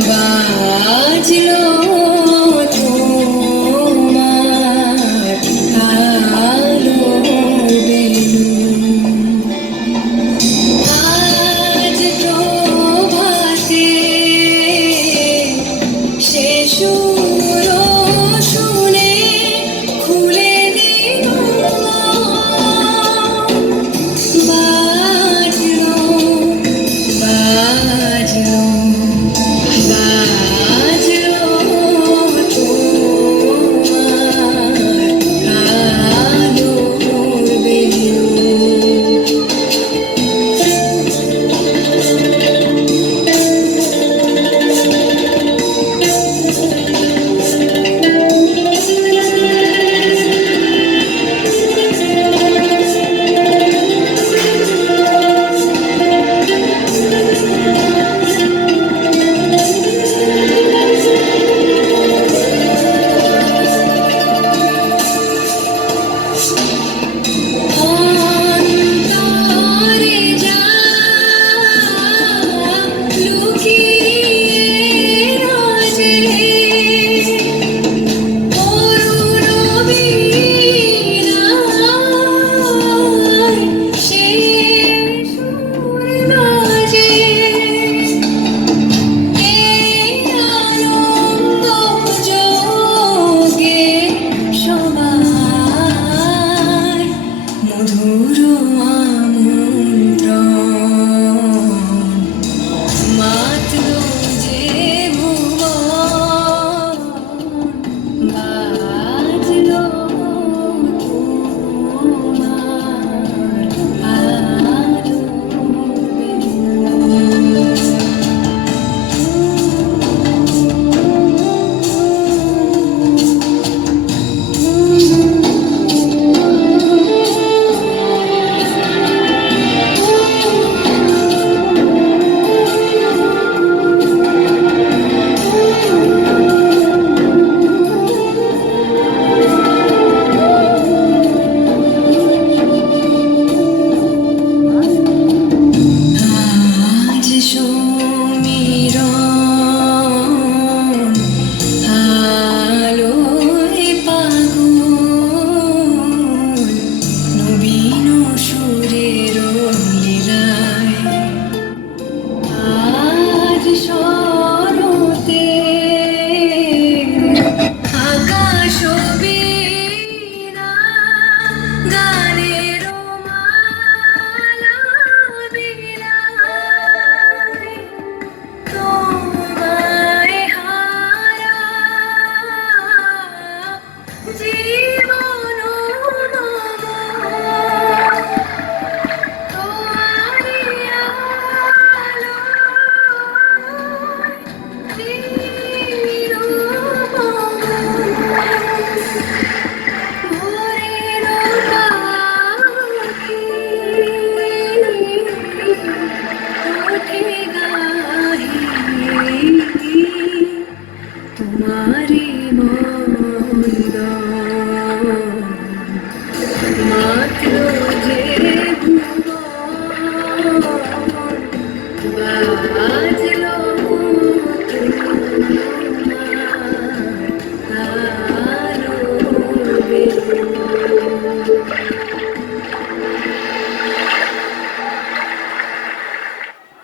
বাজলো তোমার আলো বেলুন আজ প্রভাতে সে সুর শুনে খুলে দিল বাজলো বাজলো বাজলো তোমার আলোর বেলুন অন্তরে যা লুকিয়ে রোজে অরুণ বীণায় সে সুর বাজে এই আনন্দ যোগে সবাই মধুর আমন্ত্রণ মাতলো যে ভুবন বাজলো তোমার আলো আজ সমীরণ আলোয় পাগল নবীন সুরের লীলায় আজ শরতে আকাশ বীণা গানের মালা বিলায় তোমায় হারা জীবন মম তোমারি আলোয় চিরমঙ্গল ভোরের পাখি ওঠে গাহি তোমারি মন্দন মাতলো যে ভুবন বাজলো